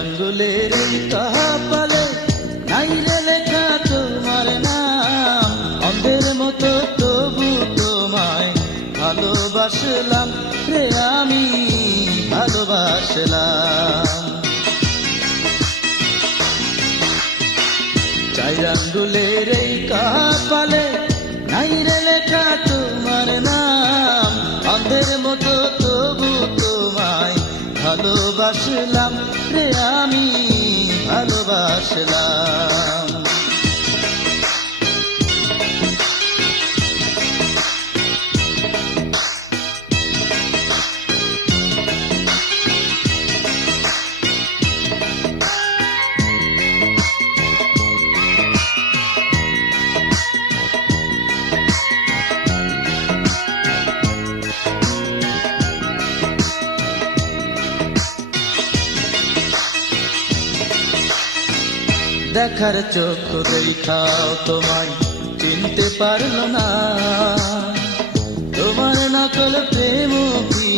আঙ্গুলের কপালে নাই রে লেখা তোমার নাম। অন্ধের মতো তবু তোমায় ভালোবাসলাম রে আমি, ভালোবাসলাম। চাই আঙ্গুলের এই কপালে নাই রে লেখা তোমার নাম। অন্ধের মতো তবু তোমায় ভালোবাসলাম রে ভালোবাসলাম দেখার চোখ দেখাও তোমায়, চিনতে পারল না। তোমার নকল প্রেম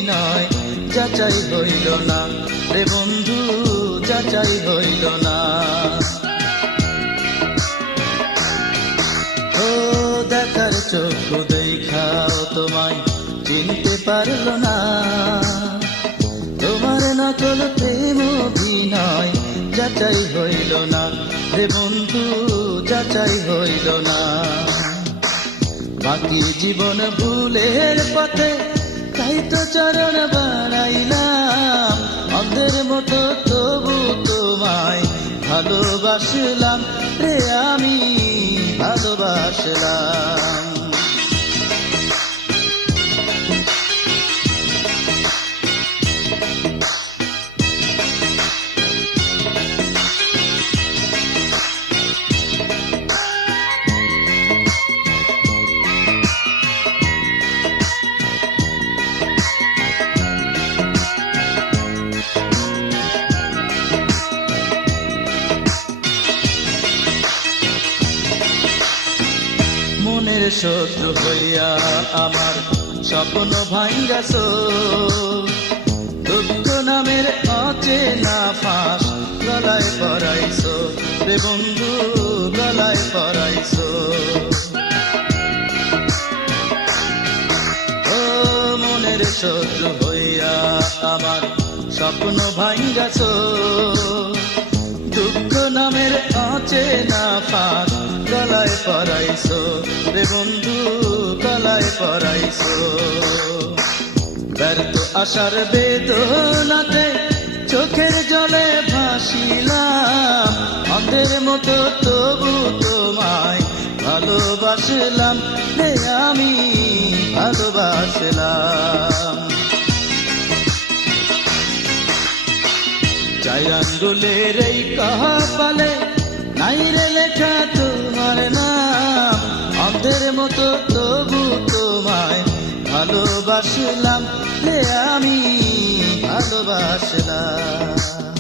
নয়, যাচাই হইল না। রে বন্ধু, যাচাই হইল না। ও দেখার চোখ দেখাও তোমায়, চিনতে পারল না। তোমার নকল প্রেম অভিনয় যাচাই হইল না বন্ধু, যাচাই হইল না। বাকি জীবন ভুলের পথে তাই তো চরণ বাড়াইলাম অন্ধের মতো তবু তোমায় ভালোবাসলাম রে আমি, ভালোবাসলাম। শত্রু হইয়া আমার স্বপ্ন ভাঙ্গাস দুঃখ নামের অচেনা ফাঁস গলায় পরাইছ রে বন্ধু, গলায় পরাইছ। ও মনের শত্রু হইয়া আমার স্বপ্ন ভাঙ্গাছ। দুঃখ নামের অচেনা রে বন্ধু, গলায় পরাইছো। ব্যর্থ আশার বেদনাতে চোখের জলে ভাসিলাম। অন্ধের মতো তবু তোমায় ভালোবাসলাম, রে আমি ভালোবাসলাম। চাই আঙ্গুলের এই কপালে নাই রে লেখা মতো তবু তোমায় ভালোবাসলাম। রে আমি ভালোবাসলাম।